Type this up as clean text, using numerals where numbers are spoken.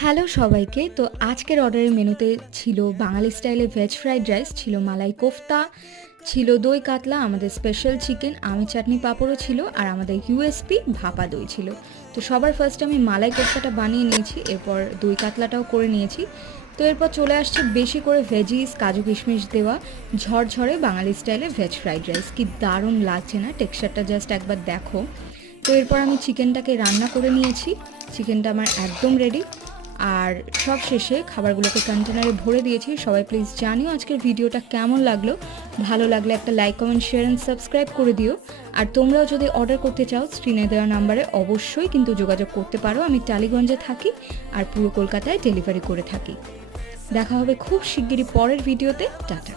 Hello সবাইকে। তো আজকের অর্ডারের মেনুতে ছিল বাঙালি স্টাইলে ভেজ ফ্রাইড রাইস, ছিল মালাই কোফতা, ছিল দই কাতলা, আমাদের স্পেশাল চিকেন, আমের চাটনি পাঁপড়ও ছিল, আর আমাদের ইউএসপি ভাপা দই ছিল। তো সবার ফার্স্ট আমি মালাই কোফতাটা বানিয়ে নিয়েছি, এরপর দই কাতলাটাও করে নিয়েছি। তো এরপর চলে আসছে বেশি করে ভেজিস, কাজু কিশমিশ দেওয়া ঝরঝরে বাঙালি স্টাইলে ভেজ ফ্রাইড রাইস। কি দারুণ লাগছে না? টেক্সচারটা জাস্ট একবার দেখো। তো এরপর আমি চিকেনটাকে রান্না করে নিয়েছি, চিকেনটা আমার একদম রেডি। আর সব শেষে খাবারগুলোকে কন্টেনারে ভরে দিয়েছি। সবাই প্লিজ জানিও আজকের ভিডিওটা কেমন লাগলো। ভালো লাগলে একটা like, comment, share and subscribe করে দিও। আর তোমরাও যদি অর্ডার করতে চাও স্ক্রিনে দেওয়া নাম্বারে অবশ্যই কিন্তু যোগাযোগ করতে পারো। আমি টালিগঞ্জে থাকি আর পুরো কলকাতায় ডেলিভারি করে থাকি। দেখা হবে খুব শিগগিরই পরের ভিডিওতে। টাটা।